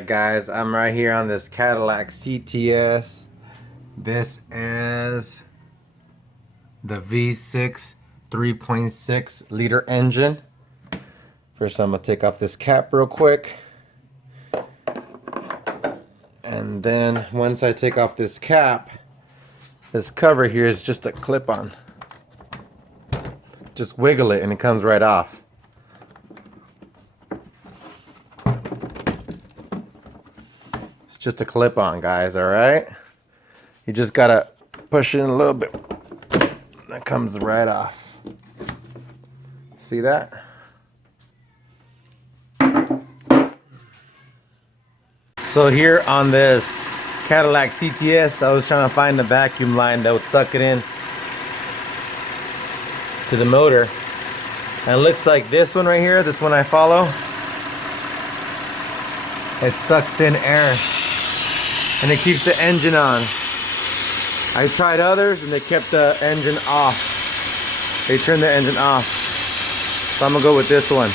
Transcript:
Cadillac, guys. I'm right here on this Cadillac CTS. This is the V6 3.6 liter engine. First, I'm gonna take off this cap real quick. And then once I take off this cap, this cover here is just a clip-on. Just wiggle it and it comes right off. It's just a clip-on, guys, alright? You just gotta push it in a little bit. That comes right off. See that? So here on this Cadillac CTS, I was trying to find a vacuum line that would suck it in to the motor. And it looks like this one right here, this one I follow, it sucks in air and it keeps the engine on. I tried others and they kept the engine off. They turned the engine off. So I'm gonna go with this one.